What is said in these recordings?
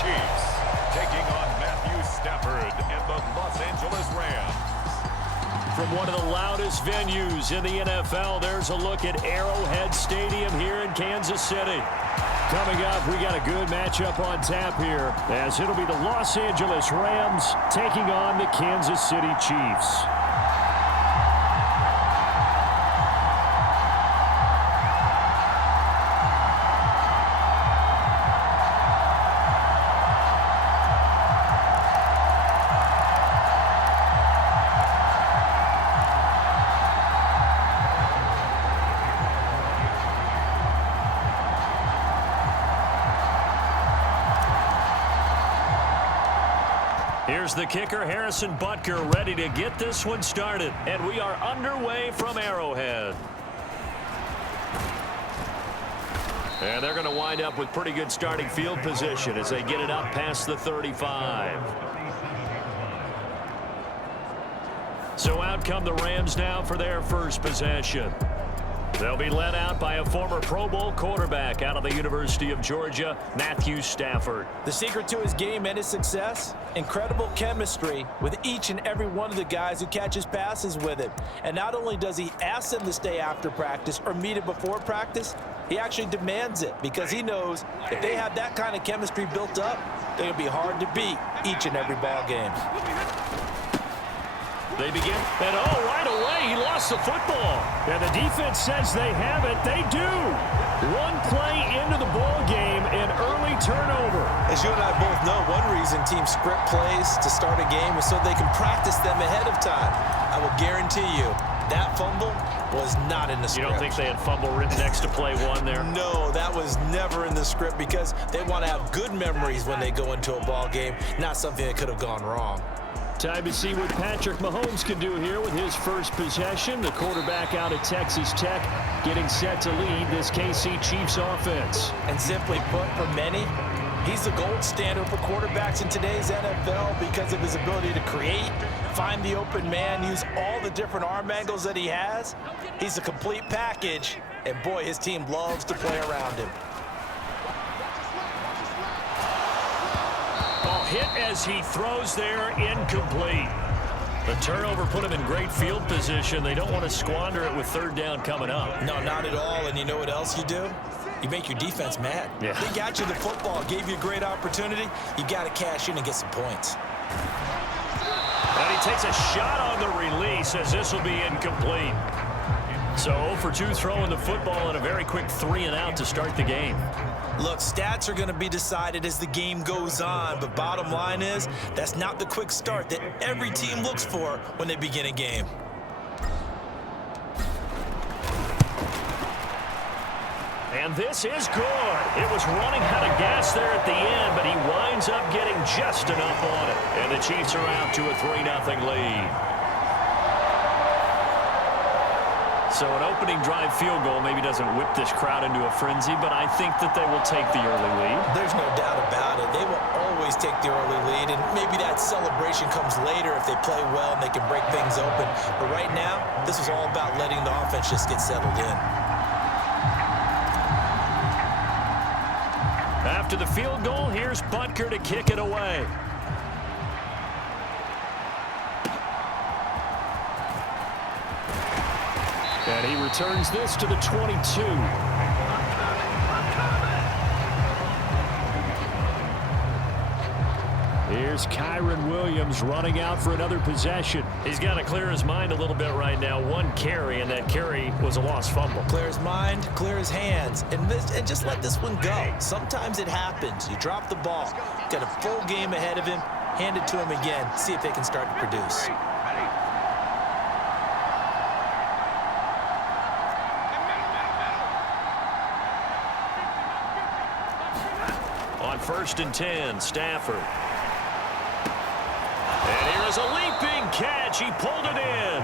Chiefs taking on Matthew Stafford and the Los Angeles Rams. From one of the loudest venues in the NFL, there's a look at Arrowhead Stadium here in Kansas City. Coming up, we got a good matchup on tap here, as it'll be the Los Angeles Rams taking on the Kansas City Chiefs. Here's the kicker, Harrison Butker, ready to get this one started. And we are underway from Arrowhead. And they're going to wind up with pretty good starting field position as they get it up past the 35. So out come the Rams now for their first possession. They'll be led out by a former Pro Bowl quarterback out of the University of Georgia, Matthew Stafford. The secret to his game and his success, incredible chemistry with each and every one of the guys who catches passes with him. And not only does he ask them to stay after practice or meet it before practice, he actually demands it because he knows if they have that kind of chemistry built up, they're going to be hard to beat each and every ball game. They begin, and right away, he lost the football. And the defense says they have it. They do. One play into the ball game, an early turnover. As you and I both know, one reason teams script plays to start a game is so they can practice them ahead of time. I will guarantee you, that fumble was not in the script. You don't think they had fumble written next to play one there? No, that was never in the script because they want to have good memories when they go into a ball game, not something that could have gone wrong. Time to see what Patrick Mahomes can do here with his first possession. The quarterback out of Texas Tech getting set to lead this KC Chiefs offense. And simply put, for many, he's the gold standard for quarterbacks in today's NFL because of his ability to create, find the open man, use all the different arm angles that he has. He's a complete package, and boy, his team loves to play around him. Hit as he throws there, incomplete. The turnover put him in great field position. They don't want to squander it with third down coming up. No, not at all. And you know what else you do? You make your defense mad. Yeah. They got you the football, gave you a great opportunity. You got to cash in and get some points. And he takes a shot on the release as this will be incomplete. So 0 for 2 throwing the football and a very quick 3-and-out to start the game. Look, stats are going to be decided as the game goes on, but bottom line is that's not the quick start that every team looks for when they begin a game. And this is good. It was running out of gas there at the end, but he winds up getting just enough on it. And the Chiefs are out to a 3-0 lead. So an opening drive field goal maybe doesn't whip this crowd into a frenzy, but I think that they will take the early lead. There's no doubt about it. They will always take the early lead, and maybe that celebration comes later if they play well and they can break things open. But right now, this is all about letting the offense just get settled in. After the field goal, here's Butker to kick it away. And he returns this to the 22. Here's Kyron Williams running out for another possession. He's got to clear his mind a little bit right now. One carry, and that carry was a lost fumble. Clear his mind, clear his hands, and just let this one go. Sometimes it happens. You drop the ball, got a full game ahead of him, hand it to him again, see if they can start to produce. On 1st and 10, Stafford. And here is a leaping catch. He pulled it in.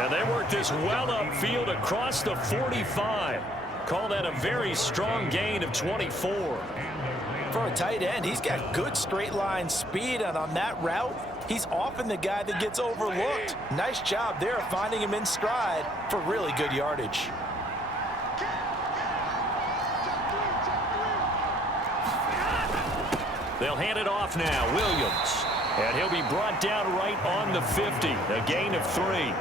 And they work this well upfield across the 45. Call that a very strong gain of 24. For a tight end, he's got good straight line speed, and on that route, he's often the guy that gets overlooked. Nice job there finding him in stride for really good yardage. They'll hand it off now. Williams. And he'll be brought down right on the 50. A gain of 3.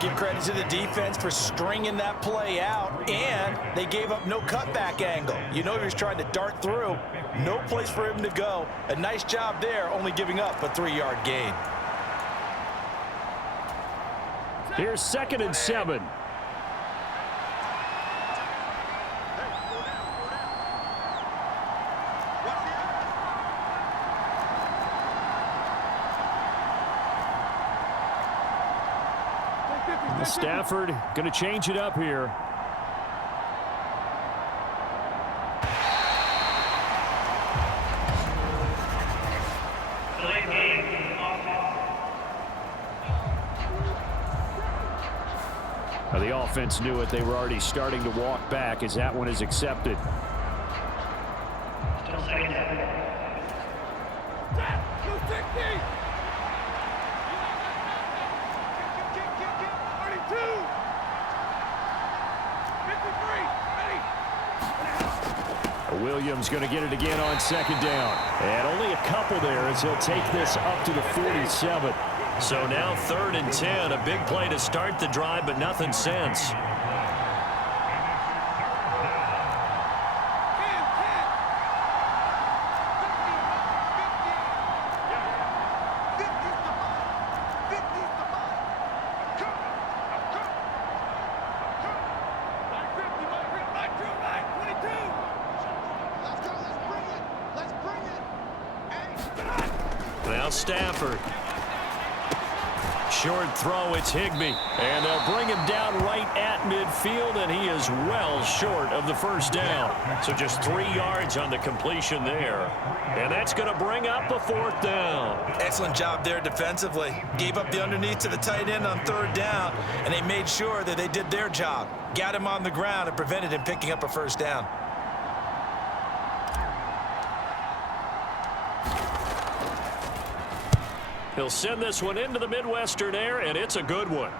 Give credit to the defense for stringing that play out, and they gave up no cutback angle. You know he was trying to dart through. No place for him to go. A nice job there, only giving up a 3-yard gain. Here's 2nd and 7. Stafford going to change it up here. Now the offense knew it. They were already starting to walk back as that one is accepted. Still second down. Williams going to get it again on 2nd down. And only a couple there as he'll take this up to the 47. So now 3rd and 10. A big play to start the drive, but nothing since. Now Stafford. Short throw, it's Higbee. And they'll bring him down right at midfield, and he is well short of the 1st down. So just 3 yards on the completion there. And that's going to bring up a 4th down. Excellent job there defensively. Gave up the underneath to the tight end on 3rd down, and they made sure that they did their job. Got him on the ground and prevented him picking up a 1st down. He'll send this one into the Midwestern air, and it's a good one.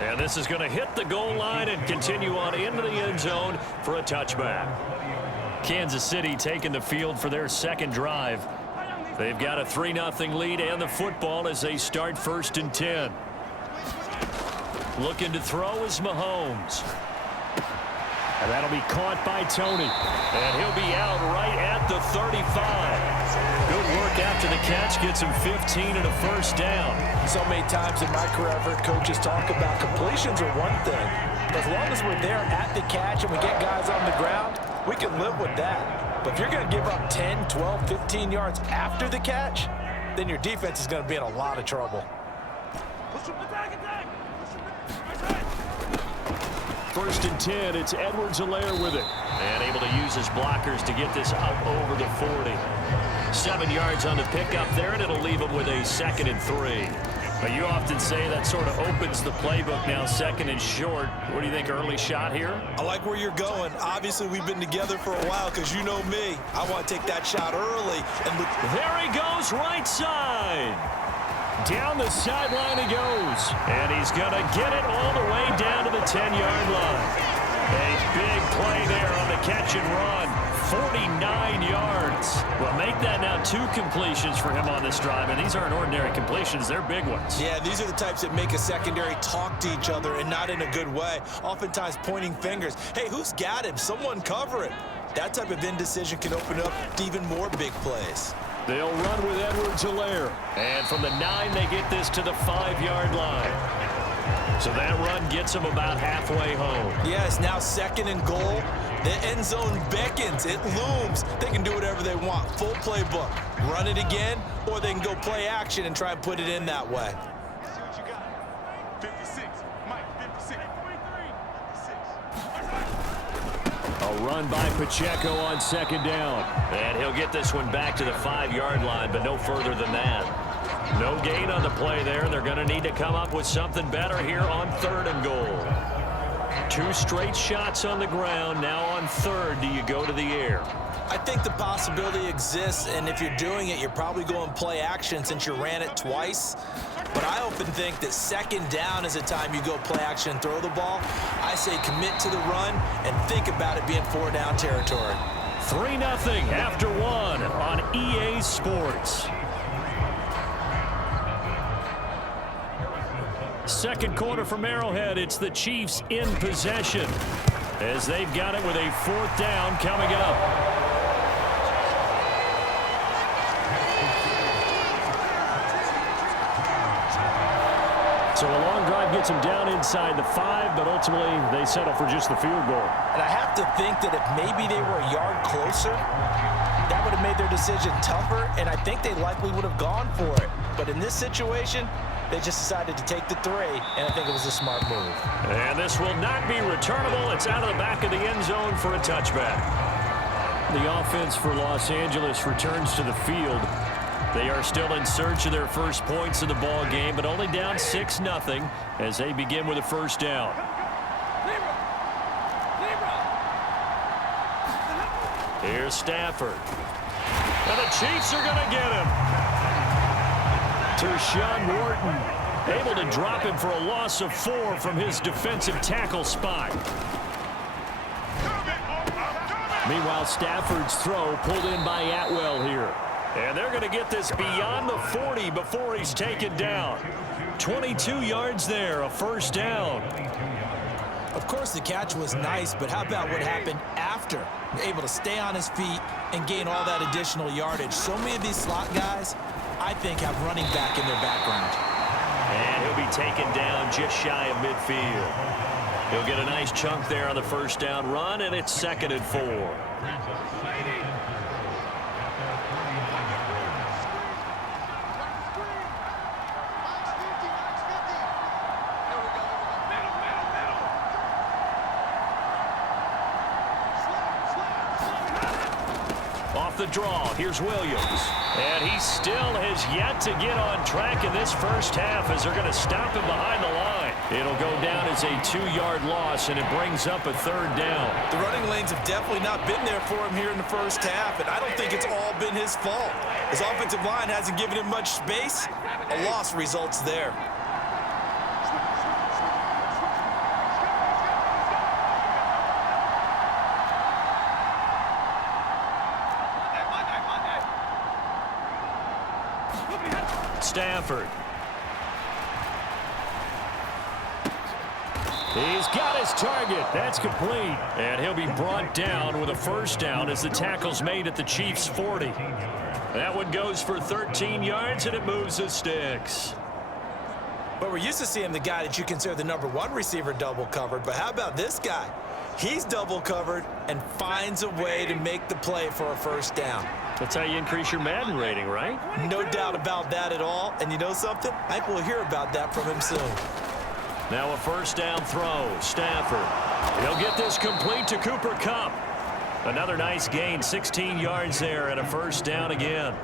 And this is going to hit the goal line and continue on into the end zone for a touchback. Kansas City taking the field for their 2nd drive. They've got a 3-0 lead and the football as they start 1st and 10. Looking to throw is Mahomes. And that'll be caught by Tony. And he'll be out right at the 35. Good work after the catch. Gets him 15 and a 1st down. So many times in my career, I've heard coaches talk about completions are one thing. But as long as we're there at the catch and we get guys on the ground, we can live with that. But if you're going to give up 10, 12, 15 yards after the catch, then your defense is going to be in a lot of trouble. 1st and 10, it's Edwards-Helaire with it. And able to use his blockers to get this up over the 40. 7 yards on the pickup there, and it'll leave him with a 2nd and 3. But you often say that sort of opens the playbook now, 2nd and short. What do you think, early shot here? I like where you're going. Obviously, we've been together for a while because you know me. I want to take that shot early. And there he goes, right side. Down the sideline he goes. And he's going to get it all the way down to the 10-yard line. A big play there on the catch and run. 49 yards. Well, make that now 2 completions for him on this drive, and these aren't ordinary completions. They're big ones. Yeah, these are the types that make a secondary talk to each other, and not in a good way. Oftentimes pointing fingers. Hey, who's got him? Someone cover it. That type of indecision can open up to even more big plays. They'll run with Edwards-Helaire. And from the 9, they get this to the 5-yard line. So that run gets them about halfway home. Yes, now 2nd and goal. The end zone beckons. It looms. They can do whatever they want. Full playbook. Run it again, or they can go play action and try and put it in that way. See what you got. 56. Mike, 56. 56. A run by Pacheco on 2nd down. And he'll get this one back to the 5-yard line, but no further than that. No gain on the play there. They're going to need to come up with something better here on 3rd and goal. 2 straight shots on the ground. Now on 3rd, do you go to the air? I think the possibility exists, and if you're doing it, you're probably going play action since you ran it twice. But I often think that 2nd down is a time you go play action and throw the ball. I say commit to the run and think about it being 4-down territory. 3-0 after 1. today's sports. Second quarter from Arrowhead. It's the Chiefs in possession as they've got it with a 4th down coming up. So a long drive gets them down inside the 5, but ultimately they settle for just the field goal. And I have to think that if maybe they were a yard closer, that would have made their decision tougher, and I think they likely would have gone for it. But in this situation, they just decided to take the 3, and I think it was a smart move. And this will not be returnable. It's out of the back of the end zone for a touchback. The offense for Los Angeles returns to the field. They are still in search of their first points in the ball game, but only down 6-0 as they begin with a 1st down. Here's Stafford. And the Chiefs are going to get him. Tershawn Wharton able to drop him for a loss of 4 from his defensive tackle spot. Meanwhile, Stafford's throw pulled in by Atwell here. And they're going to get this beyond the 40 before he's taken down. 22 yards there, a 1st down. Of course, the catch was nice, but how about what happened after? Able to stay on his feet and gain all that additional yardage. So many of these slot guys, I think, have running back in their background. And he'll be taken down just shy of midfield. He'll get a nice chunk there on the 1st down run, and it's 2nd and 4. The draw. Here's Williams. And he still has yet to get on track in this first half as they're going to stop him behind the line. It'll go down as a 2-yard loss, and it brings up a 3rd down. The running lanes have definitely not been there for him here in the first half, and I don't think it's all been his fault. His offensive line hasn't given him much space. A loss results there. Stafford. He's got his target. That's complete. And he'll be brought down with a 1st down as the tackle's made at the Chiefs' 40. That one goes for 13 yards, and it moves the sticks. But we're used to seeing the guy that you consider the #1 receiver double covered. But how about this guy? He's double covered and finds a way to make the play for a 1st down. That's how you increase your Madden rating, right? No doubt about that at all. And you know something? I think we'll hear about that from him soon. Now a 1st down throw. Stafford. He'll get this complete to Cooper Kupp. Another nice gain, 16 yards there, and a 1st down again.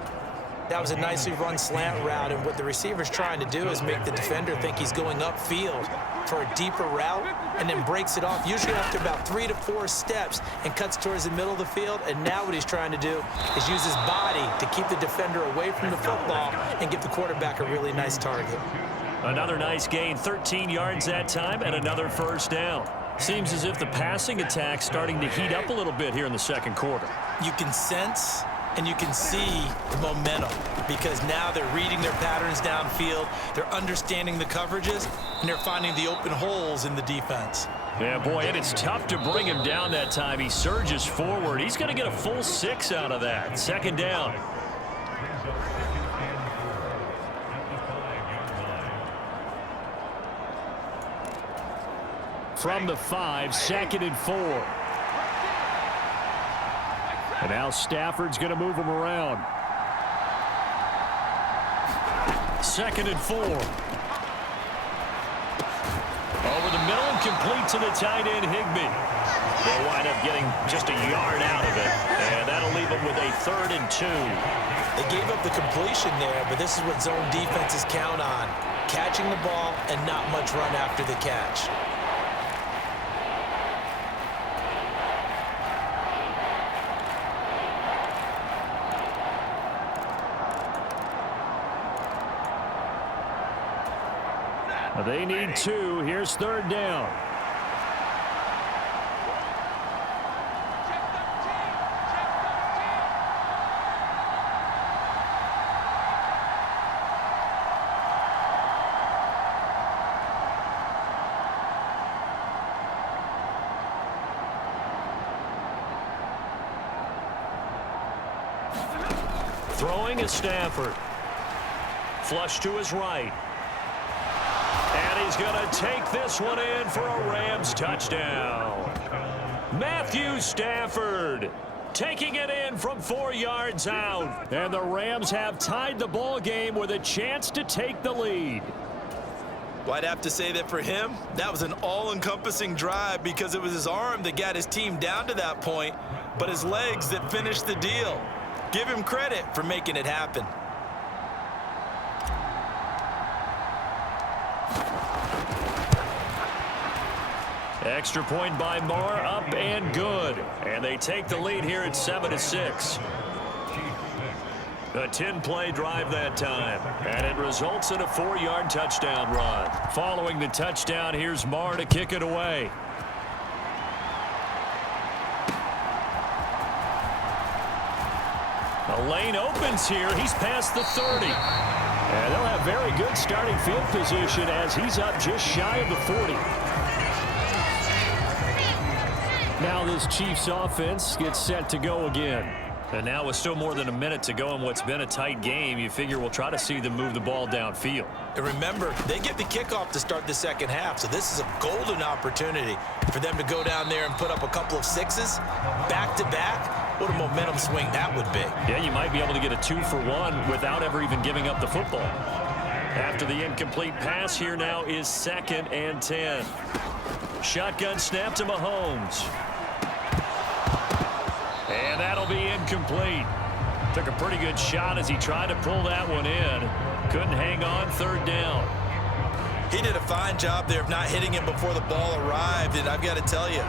That was a nicely run slant route, and what the receiver's trying to do is make the defender think he's going upfield for a deeper route and then breaks it off, usually after about 3 to 4 steps, and cuts towards the middle of the field. And now what he's trying to do is use his body to keep the defender away from the football and give the quarterback a really nice target. Another nice gain, 13 yards that time, and another 1st down. Seems as if the passing attack's starting to heat up a little bit here in the 2nd quarter. You can sense and you can see the momentum because now they're reading their patterns downfield, they're understanding the coverages, and they're finding the open holes in the defense. Yeah, boy, and it's tough to bring him down that time. He surges forward. He's going to get a full 6 out of that. 2nd down. From the 5, 2nd and 4. And now Stafford's going to move him around. 2nd and 4. Over the middle and complete to the tight end, Higbee. They'll wind up getting just a yard out of it. And that'll leave them with a 3rd and 2. They gave up the completion there, but this is what zone defenses count on. Catching the ball and not much run after the catch. They need 2. Here's 3rd down. Throwing is Stafford. Flush to his right. And he's going to take this one in for a Rams touchdown. Matthew Stafford taking it in from 4 yards out. And the Rams have tied the ball game with a chance to take the lead. Well, I'd have to say that for him, that was an all-encompassing drive because it was his arm that got his team down to that point, but his legs that finished the deal. Give him credit for making it happen. Extra point by Marr, up and good. And they take the lead here at 7-6. A 10-play drive that time. And it results in a 4-yard touchdown run. Following the touchdown, here's Marr to kick it away. The lane opens here. He's past the 30. And they'll have very good starting field position as he's up just shy of the 40. Now this Chiefs offense gets set to go again. And now with still more than a minute to go in what's been a tight game, you figure we'll try to see them move the ball downfield. And remember, they get the kickoff to start the second half, so this is a golden opportunity for them to go down there and put up a couple of sixes back-to-back. What a momentum swing that would be. Yeah, you might be able to get a 2-for-1 without ever even giving up the football. After the incomplete pass, here now is 2nd and 10. Shotgun snap to Mahomes. And that'll be incomplete. Took a pretty good shot as he tried to pull that one in. Couldn't hang on, 3rd down. He did a fine job there of not hitting him before the ball arrived, and I've got to tell you,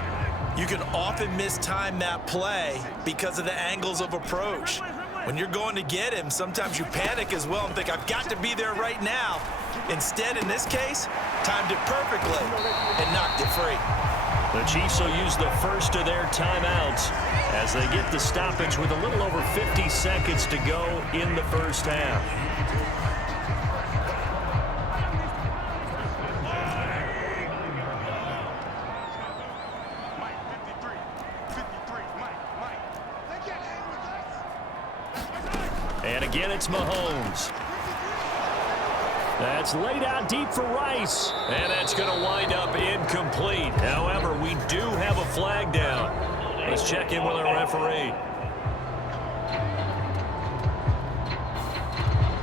you can often mistime that play because of the angles of approach. When you're going to get him, sometimes you panic as well and think, I've got to be there right now. Instead, in this case, timed it perfectly and knocked it free. The Chiefs will use the first of their timeouts as they get the stoppage with a little over 50 seconds to go in the first half. And again, it's Mahomes. That's laid out deep for Rice. And that's going to wind up incomplete. However, we do have a flag down. Let's check in with our referee.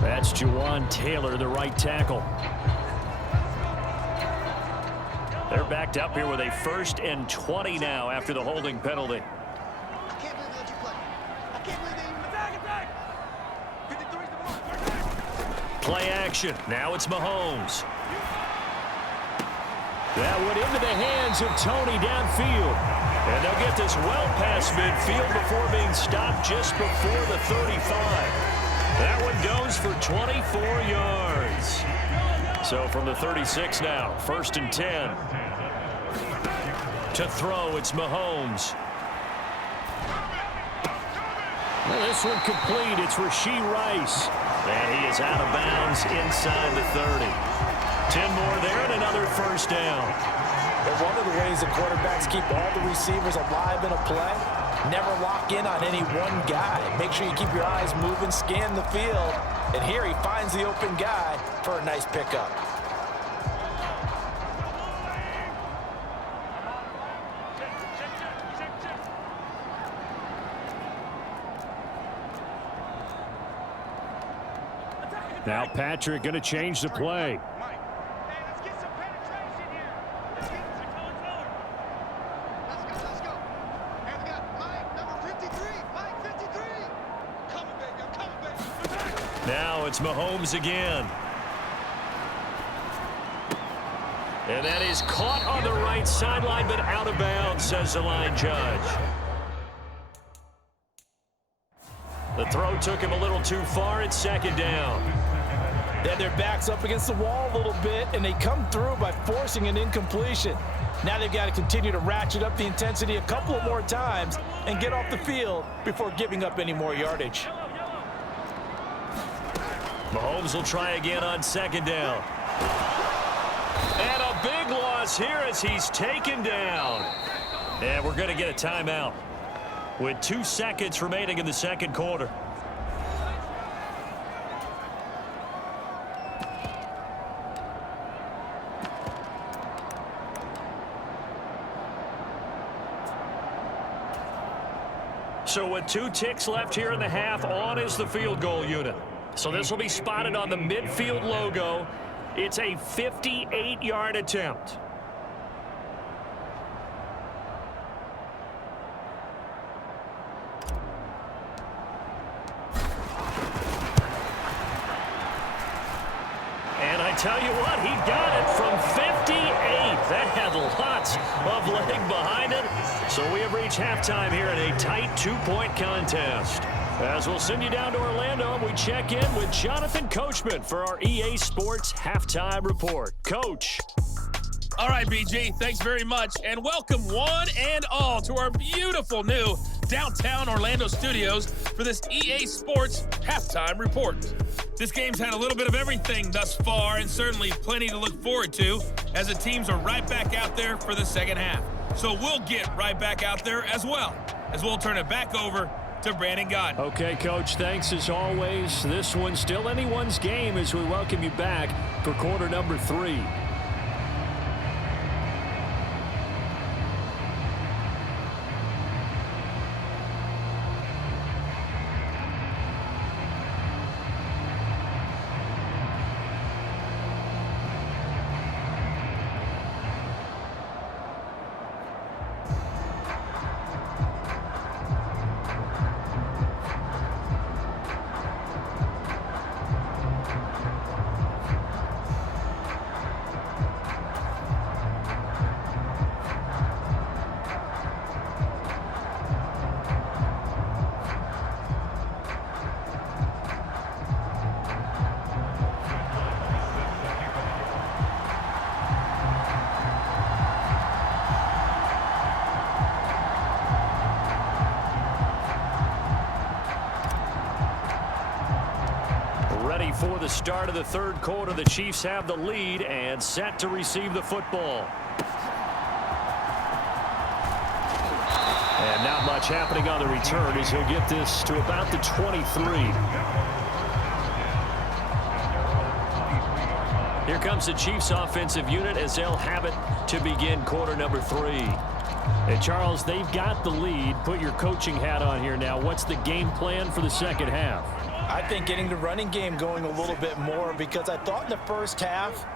That's Juwan Taylor, the right tackle. They're backed up here with a 1st and 20 now after the holding penalty. Play action. Now it's Mahomes. That went into the hands of Tony downfield. And they'll get this well past midfield before being stopped just before the 35. That one goes for 24 yards. So from the 36 now, 1st and 10. To throw, it's Mahomes. Well, this one complete. It's Rashee Rice. And he is out of bounds inside the 30. 10 more there and another 1st down. But one of the ways the quarterbacks keep all the receivers alive in a play, never lock in on any one guy. Make sure you keep your eyes moving, scan the field. And here he finds the open guy for a nice pickup. Now Patrick going to change the play. Now it's Mahomes again. And that is caught on the right sideline, but out of bounds, says the line judge. The throw took him a little too far. It's 2nd down. They had their backs up against the wall a little bit, and they come through by forcing an incompletion. Now they've got to continue to ratchet up the intensity a couple of more times and get off the field before giving up any more yardage. Mahomes will try again on 2nd down. And a big loss here as he's taken down. And we're going to get a timeout with 2 seconds remaining in the 2nd quarter. So with 2 ticks left here in the half, on is the field goal unit. So this will be spotted on the midfield logo. It's a 58-yard attempt. And I tell you what, he got it from 58. That had lots of leg behind it. So we have reached halftime here in a tight 2-point contest. As we'll send you down to Orlando, we check in with Jonathan Coachman for our EA Sports Halftime Report. Coach. All right, BG, thanks very much, and welcome one and all to our beautiful new downtown Orlando studios for this EA Sports Halftime Report. This game's had a little bit of everything thus far, and certainly plenty to look forward to, as the teams are right back out there for the second half. So we'll get right back out there as well, as we'll turn it back over to Brandon Gott. Okay, Coach, thanks as always. This one's still anyone's game as we welcome you back for quarter number 3. For the start of the third quarter, the Chiefs have the lead and set to receive the football. And not much happening on the return as he'll get this to about the 23. Here comes the Chiefs offensive unit as they'll have it to begin quarter number 3. And Charles, they've got the lead. Put your coaching hat on here now. What's the game plan for the second half? I think getting the running game going a little bit more, because I thought in the first half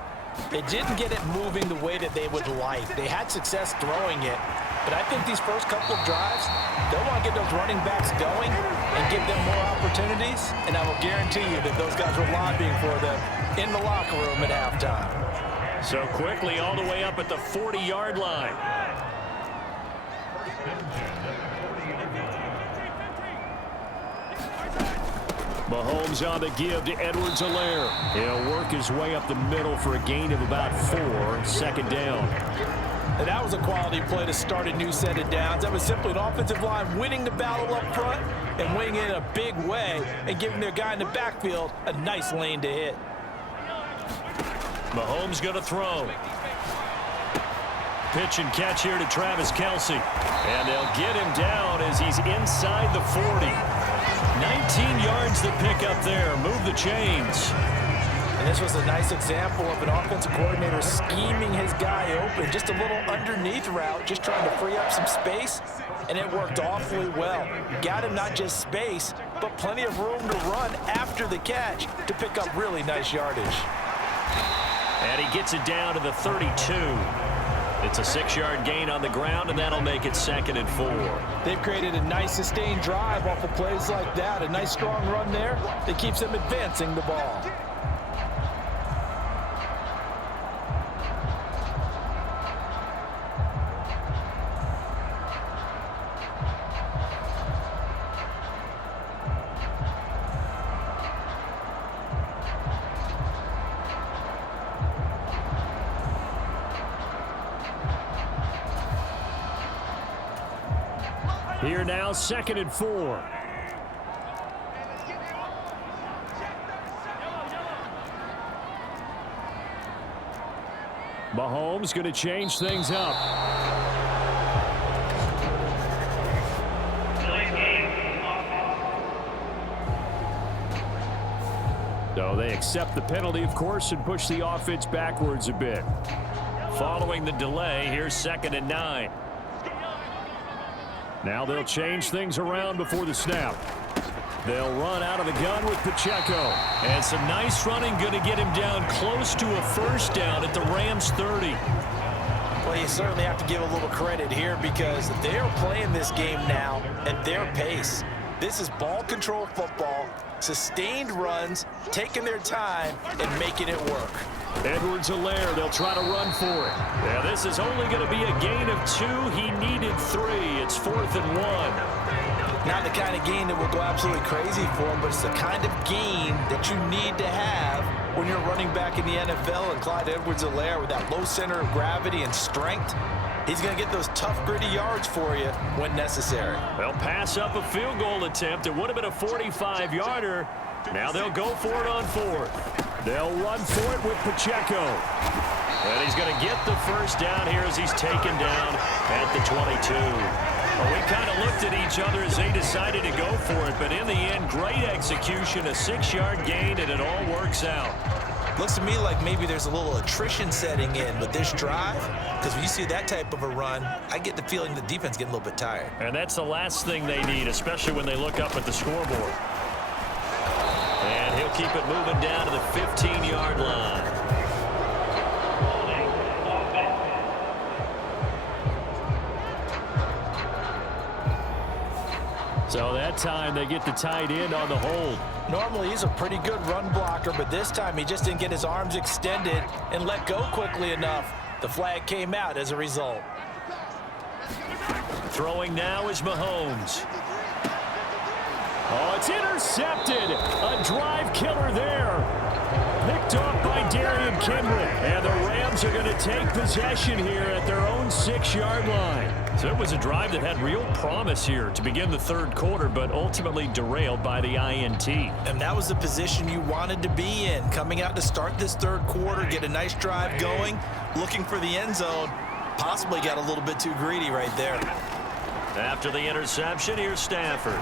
they didn't get it moving the way that they would like. They had success throwing it, but I think these first couple of drives, they'll want to get those running backs going and give them more opportunities, and I will guarantee you that those guys were lobbying for them in the locker room at halftime. So quickly all the way up at the 40-yard line. Mahomes on the give to Edwards-Helaire. He'll work his way up the middle for a gain of about 4, second down. And that was a quality play to start a new set of downs. That was simply an offensive line winning the battle up front and winning it in a big way and giving their guy in the backfield a nice lane to hit. Mahomes going to throw. Pitch and catch here to Travis Kelce. And they'll get him down as he's inside the 40. 19 yards to pick up there. Move the chains. And this was a nice example of an offensive coordinator scheming his guy open. Just a little underneath route, just trying to free up some space. And it worked awfully well. Got him not just space, but plenty of room to run after the catch to pick up really nice yardage. And he gets it down to the 32. It's a 6-yard gain on the ground, and that'll make it 2nd and 4. They've created a nice sustained drive off of plays like that. A nice strong run there that keeps them advancing the ball. Here now, 2nd and 4. Mahomes going to change things up. So they accept the penalty, of course, and push the offense backwards a bit. Following the delay, here's 2nd and 9. Now they'll change things around before the snap. They'll run out of the gun with Pacheco. And some nice running, going to get him down close to a first down at the Rams 30. Well, you certainly have to give a little credit here because they're playing this game now at their pace. This is ball control football, sustained runs, taking their time, and making it work. Edwards-Helaire, they'll try to run for it. Yeah, this is only going to be a gain of 2. He needed 3. It's 4th and 1. Not the kind of gain that will go absolutely crazy for him, but it's the kind of gain that you need to have when you're running back in the NFL. And Clyde Edwards-Helaire, with that low center of gravity and strength, he's going to get those tough, gritty yards for you when necessary. They'll pass up a field goal attempt. It would have been a 45-yarder. Now they'll go for it on 4th. They'll run for it with Pacheco. And he's going to get the first down here as he's taken down at the 22. Well, we kind of looked at each other as they decided to go for it, but in the end, great execution, a 6-yard gain, and it all works out. Looks to me like maybe there's a little attrition setting in with this drive, because when you see that type of a run, I get the feeling the defense getting a little bit tired. And that's the last thing they need, especially when they look up at the scoreboard. And he'll keep it moving down to the 15-yard line. So that time they get the tight end on the hold. Normally he's a pretty good run blocker, but this time he just didn't get his arms extended and let go quickly enough. The flag came out as a result. Throwing now is Mahomes. Oh, it's intercepted. A drive killer there. Picked off by Darian Kendrick. And the Rams are going to take possession here at their own 6-yard line. So it was a drive that had real promise here to begin the 3rd quarter, but ultimately derailed by the INT. And that was the position you wanted to be in. Coming out to start this 3rd quarter, get a nice drive going, looking for the end zone. Possibly got a little bit too greedy right there. After the interception, here's Stafford.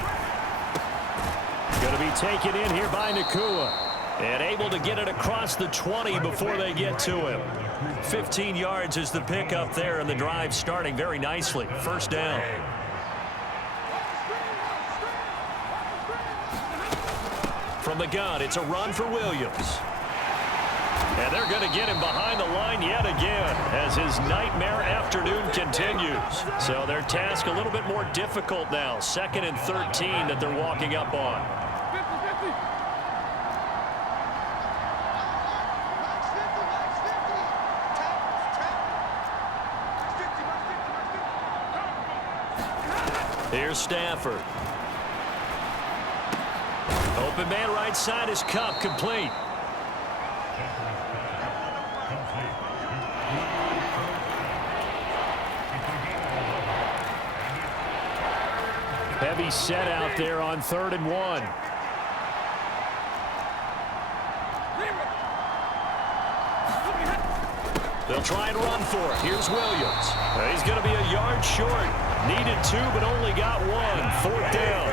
Going to be taken in here by Nakua. And able to get it across the 20 before they get to him. 15 yards is the pickup there, and the drive starting very nicely. First down. From the gun, it's a run for Williams. And they're going to get him behind the line yet again as his nightmare afternoon continues. So their task a little bit more difficult now. 2nd and 13 that they're walking up on. Here's Stafford. Open man right side is Cup, complete. Heavy set out there on 3rd and 1. They'll try and run for it. Here's Williams. He's going to be a yard short. Needed 2, but only got 1. 4th down.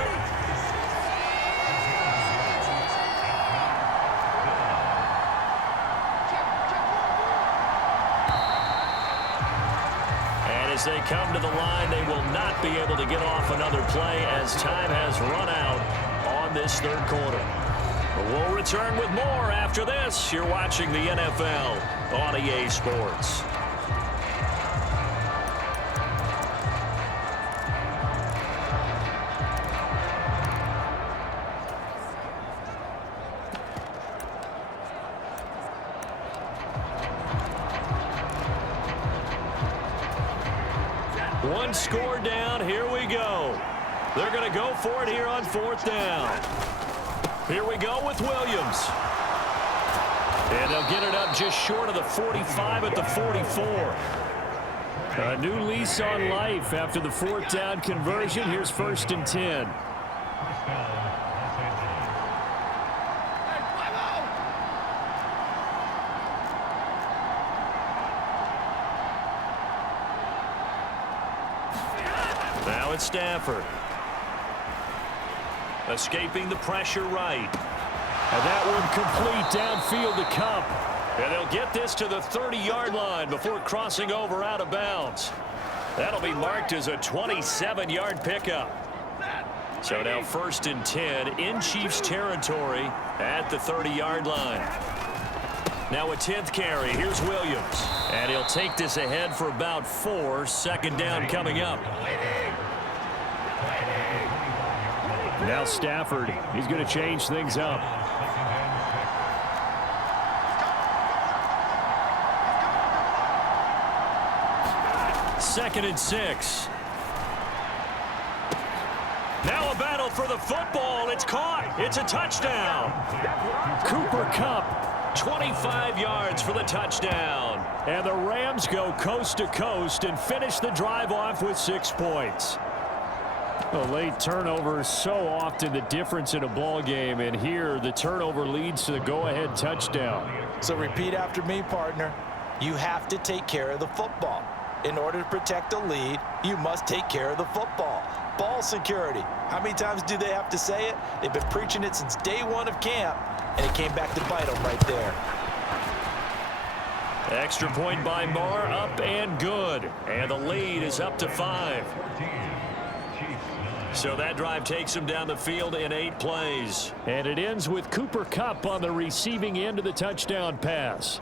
And as they come to the line, they will not be able to get off another play as time has run out on this 3rd quarter. But we'll return with more after this. You're watching the NFL on EA Sports. One score down. Here we go. They're going to go for it here on 4th down. Here we go with Williams. And they'll get it up just short of the 45 at the 44. A new lease on life after the 4th down conversion. Here's 1st and 10. Now it's Stafford. Escaping the pressure right. And that one complete downfield to Cup. And they'll get this to the 30-yard line before crossing over out of bounds. That'll be marked as a 27-yard pickup. So now 1st and 10 in Chiefs territory at the 30-yard line. Now a 10th carry. Here's Williams. And he'll take this ahead for about 4. 2nd down coming up. Now Stafford. He's going to change things up. 2nd and 6. Now a battle for the football. It's caught. It's a touchdown. Cooper Kupp, 25 yards for the touchdown. And the Rams go coast to coast and finish the drive off with 6 points. The late turnover is so often the difference in a ball game, and here the turnover leads to the go-ahead touchdown. So repeat after me, partner. You have to take care of the football. In order to protect a lead, you must take care of the football. Ball security. How many times do they have to say it? They've been preaching it since day 1 of camp, and it came back to bite them right there. Extra point by Marr, up and good. And the lead is up to 5. So that drive takes him down the field in 8 plays. And it ends with Cooper Kupp on the receiving end of the touchdown pass.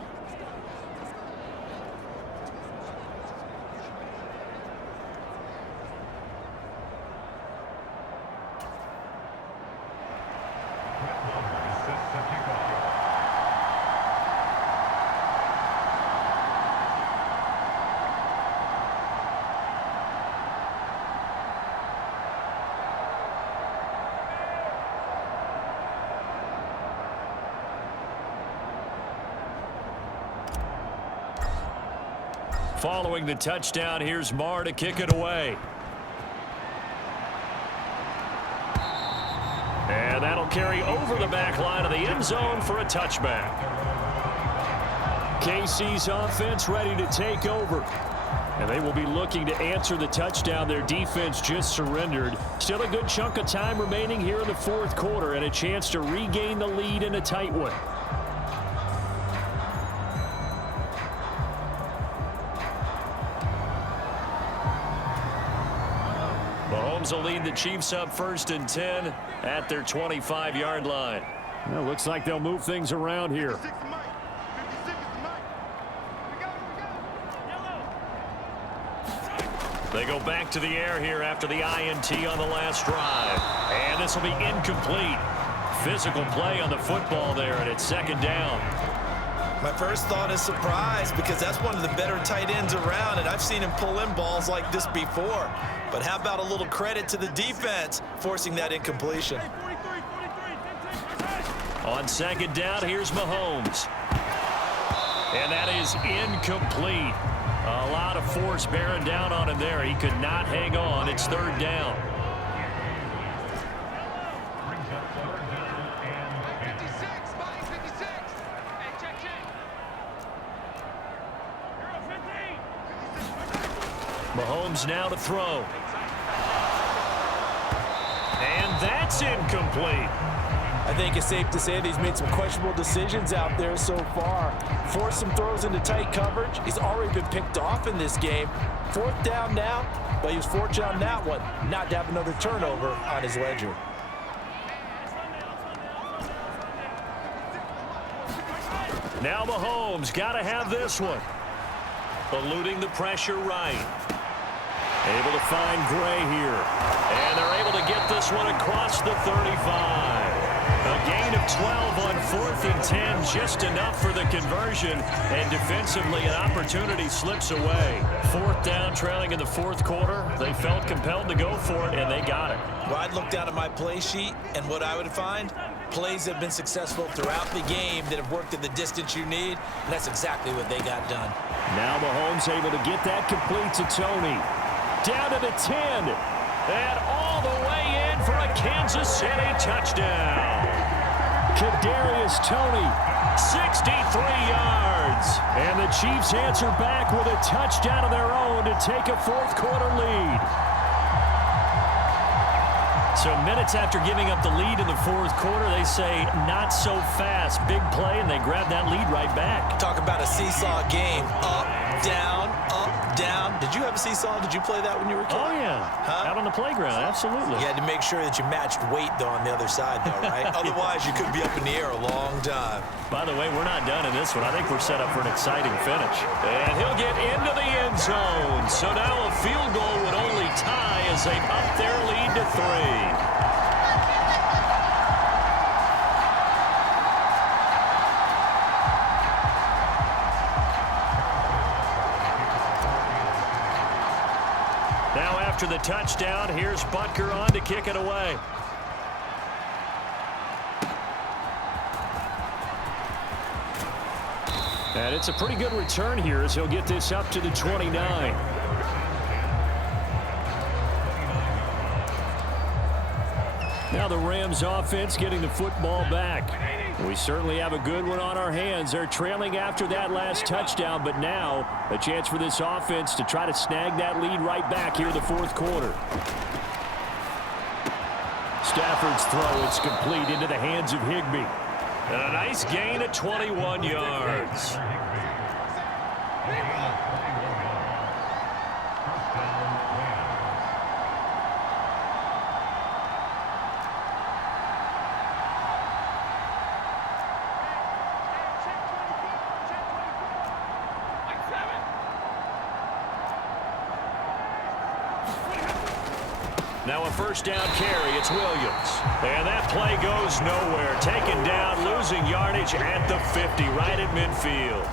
Following the touchdown, here's Marr to kick it away. And that'll carry over the back line of the end zone for a touchback. KC's offense ready to take over. And they will be looking to answer the touchdown their defense just surrendered. Still a good chunk of time remaining here in the 4th quarter and a chance to regain the lead in a tight one. Mahomes will lead the Chiefs up 1st and 10 at their 25-yard line. Well, looks like they'll move things around here. They go back to the air here after the INT on the last drive. And this will be incomplete. Physical play on the football there, and it's 2nd down. My first thought is surprise, because that's one of the better tight ends around, and I've seen him pull in balls like this before. But how about a little credit to the defense forcing that incompletion? On 2nd down, here's Mahomes. And that is incomplete. A lot of force bearing down on him there. He could not hang on. It's 3rd down. Mahomes now to throw. And that's incomplete. I think it's safe to say that he's made some questionable decisions out there so far. Forced some throws into tight coverage. He's already been picked off in this game. 4th down now, but he was fortunate on that one not to have another turnover on his ledger. Now Mahomes got to have this one. Eluding the pressure right. Able to find Gray here. And they're able to get this one across the 35. A gain of 12 on 4th and 10, just enough for the conversion. And defensively, an opportunity slips away. 4th down, trailing in the 4th quarter. They felt compelled to go for it, and they got it. Well, I'd look down at my play sheet, and what I would find, plays have been successful throughout the game that have worked at the distance you need, and that's exactly what they got done. Now Mahomes able to get that complete to Tony. Down to the 10. And all the way in for a Kansas City touchdown. Kadarius Toney, 63 yards. And the Chiefs answer back with a touchdown of their own to take a 4th quarter lead. So minutes after giving up the lead in the 4th quarter, they say not so fast. Big play, and they grab that lead right back. Talk about a seesaw game. Up, down, down. Did you ever see Saul? Did you play that when you were a kid? Oh, yeah. Out on the playground, absolutely. You had to make sure that you matched weight, though, on the other side, though, right? Otherwise, you could be up in the air a long time. By the way, we're not done in this one. I think we're set up for an exciting finish. And he'll get into the end zone. So now a field goal would only tie as they up their lead to 3. Now after the touchdown, here's Butker on to kick it away. And it's a pretty good return here as he'll get this up to the 29. Now the Rams offense getting the football back. We certainly have a good one on our hands. They're trailing after that last touchdown, but now a chance for this offense to try to snag that lead right back here in the fourth quarter. Stafford's throw is complete into the hands of Higbee. And a nice gain of 21 yards. Now a first down carry. It's Williams. And that play goes nowhere. Taken down, losing yardage at the 50, right at midfield.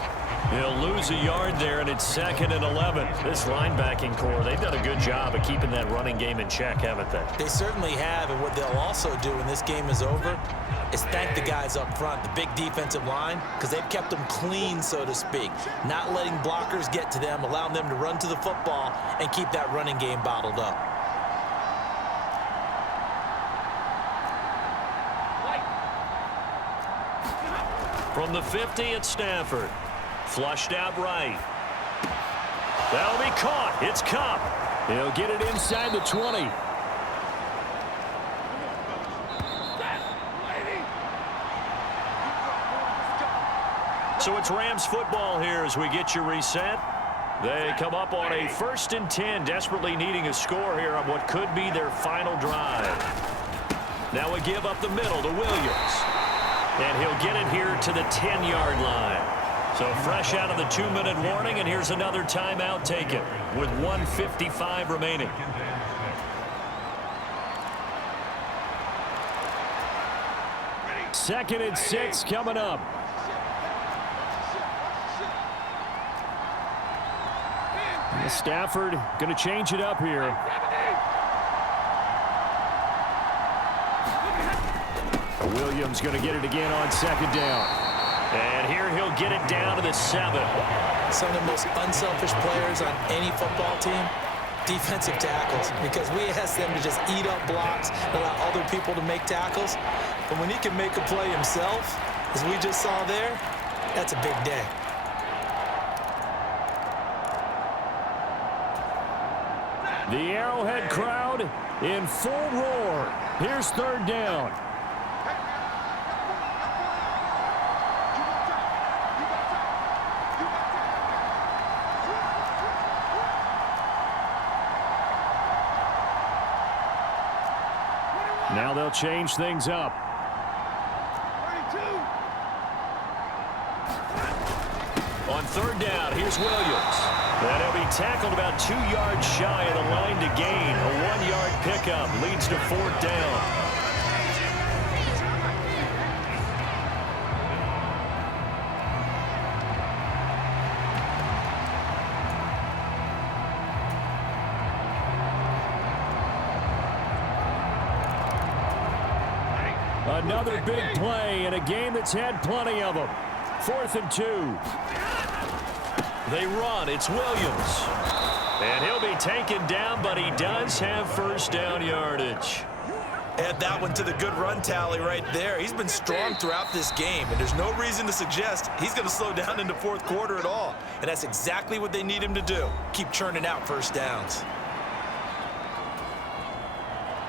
He'll lose a yard there, and it's 2nd and 11. This linebacking core, they've done a good job of keeping that running game in check, haven't they? They certainly have, and what they'll also do when this game is over is thank the guys up front, the big defensive line, because they've kept them clean, so to speak. Not letting blockers get to them, allowing them to run to the football and keep that running game bottled up. From the 50, it's Stafford. Flushed out right. That'll be caught. It's Cup. He'll get it inside the 20. So it's Rams football here as we get you reset. They come up on a 1st and 10, desperately needing a score here on what could be their final drive. Now a give up the middle to Williams. And he'll get it here to the 10-yard line. So fresh out of the 2-minute warning, and here's another timeout taken with 1:55 remaining. Second and 6 coming up. Stafford going to change it up here. Williams going to get it again on 2nd down. And here he'll get it down to the 7. Some of the most unselfish players on any football team, defensive tackles, because we ask them to just eat up blocks, allow other people to make tackles. But when he can make a play himself, as we just saw there, that's a big day. The Arrowhead crowd in full roar. Here's 3rd down. Now they'll change things up. On 3rd down, here's Williams. And he'll be tackled about 2 yards shy of the line to gain. A 1-yard pickup leads to 4th down. Another big play in a game that's had plenty of them. 4th and 2. They run. It's Williams. And he'll be taken down, but he does have 1st down yardage. Add that one to the good run tally right there. He's been strong throughout this game, and there's no reason to suggest he's going to slow down in the 4th quarter at all. And that's exactly what they need him to do. Keep churning out 1st downs.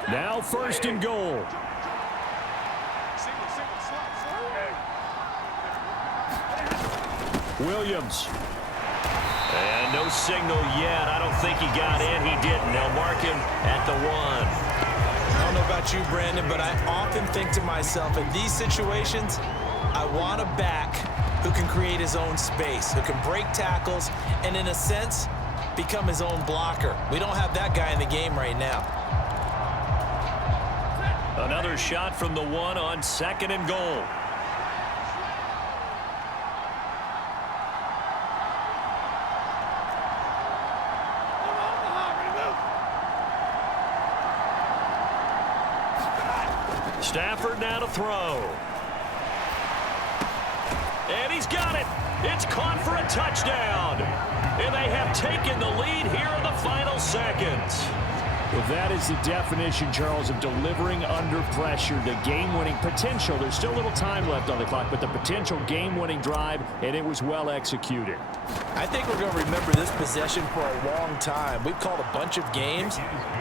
Now 1st and goal. Williams. And no signal yet. I don't think he got in. He didn't. They'll mark him at the 1. I don't know about you, Brandon, but I often think to myself, in these situations, I want a back who can create his own space, who can break tackles, and in a sense, become his own blocker. We don't have that guy in the game right now. Another shot from the 1 on 2nd and goal. Stafford now to throw. And he's got it. It's caught for a touchdown. And they have taken the lead here in the final seconds. Well, that is the definition, Charles, of delivering under pressure. The game-winning potential. There's still a little time left on the clock, but the potential game-winning drive, and it was well executed. I think we're going to remember this possession for a long time. We've called a bunch of games,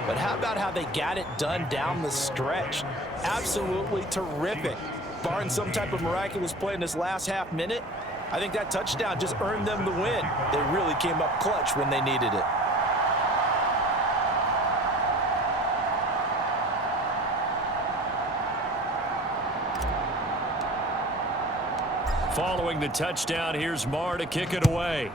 but how about how they got it done down the stretch? Absolutely terrific. Barring some type of miraculous play in this last half minute, I think that touchdown just earned them the win. They really came up clutch when they needed it. Following the touchdown, here's Marr to kick it away.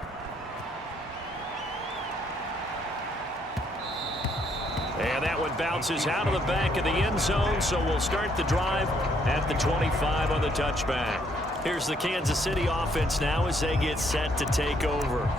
And that one bounces out of the back of the end zone, so we'll start the drive at the 25 on the touchback. Here's the Kansas City offense now as they get set to take over.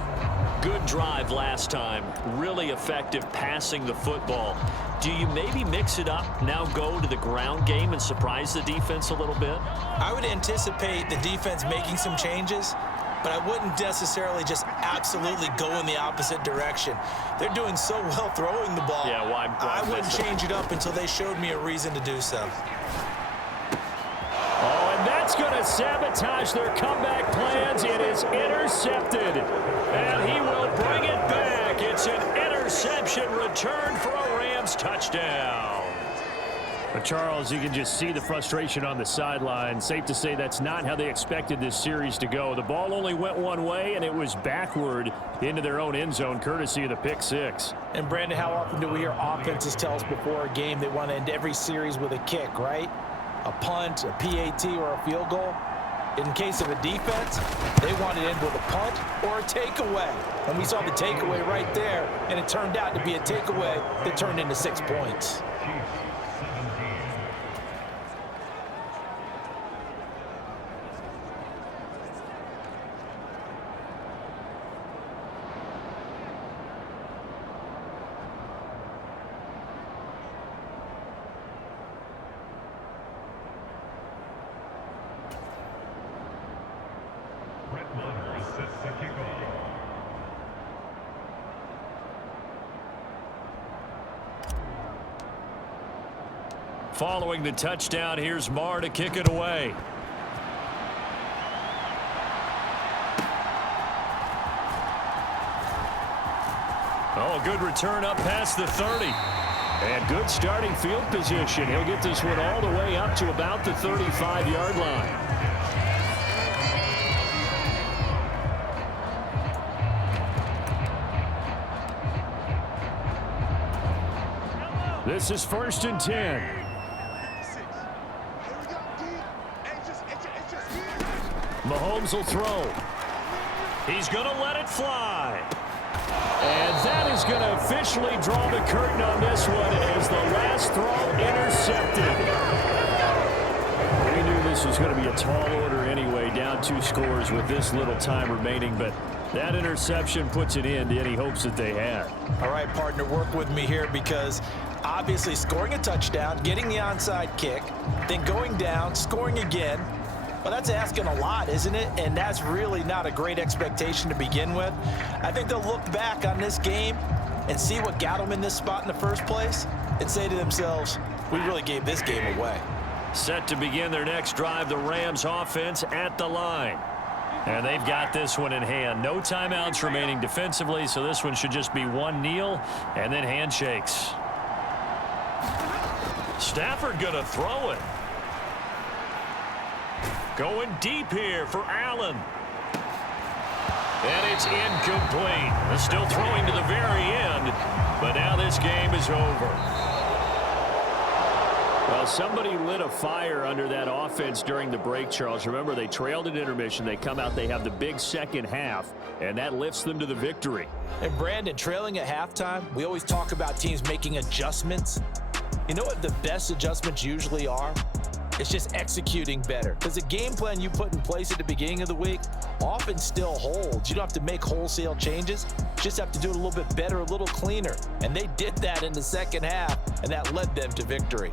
Good drive last time. Really effective passing the football. Do you maybe mix it up, now go to the ground game and surprise the defense a little bit? I would anticipate the defense making some changes, but I wouldn't necessarily just absolutely go in the opposite direction. They're doing so well throwing the ball. Yeah, why I wouldn't change it up until they showed me a reason to do so. Oh, and that's going to sabotage their comeback plans. It is intercepted, and he will bring it back. It's an interception return for a Rams touchdown. But Charles, you can just see the frustration on the sideline. Safe to say that's not how they expected this series to go. The ball only went one way, and it was backward into their own end zone, courtesy of the pick six. And Brandon, how often do we hear offenses tell us before a game they want to end every series with a kick, right? A punt, a PAT, or a field goal. In case of a defense, they want to end with a punt or a takeaway. And we saw the takeaway right there, and it turned out to be a takeaway that turned into 6 points. Following the touchdown, here's Marr to kick it away. Oh, a good return up past the 30. And good starting field position. He'll get this one all the way up to about the 35-yard line. This is 1st and 10. Mahomes will throw. He's going to let it fly. And that is going to officially draw the curtain on this one as the last throw intercepted. We knew this was going to be a tall order anyway, down 2 scores with this little time remaining, but that interception puts an end to any hopes that they had. All right, partner, work with me here because obviously scoring a touchdown, getting the onside kick, then going down, scoring again. Well, that's asking a lot, isn't it? And that's really not a great expectation to begin with. I think they'll look back on this game and see what got them in this spot in the first place and say to themselves, we really gave this game away. Set to begin their next drive, the Rams offense at the line. And they've got this one in hand. No timeouts remaining defensively, so this one should just be one kneel and then handshakes. Stafford going to throw it. Going deep here for Allen. And it's incomplete. They're still throwing to the very end, but now this game is over. Well, somebody lit a fire under that offense during the break, Charles. Remember, they trailed at intermission. They come out, they have the big second half, and that lifts them to the victory. And Brandon, trailing at halftime, we always talk about teams making adjustments. You know what the best adjustments usually are? It's just executing better. Because the game plan you put in place at the beginning of the week often still holds. You don't have to make wholesale changes. You just have to do it a little bit better, a little cleaner. And they did that in the second half, and that led them to victory.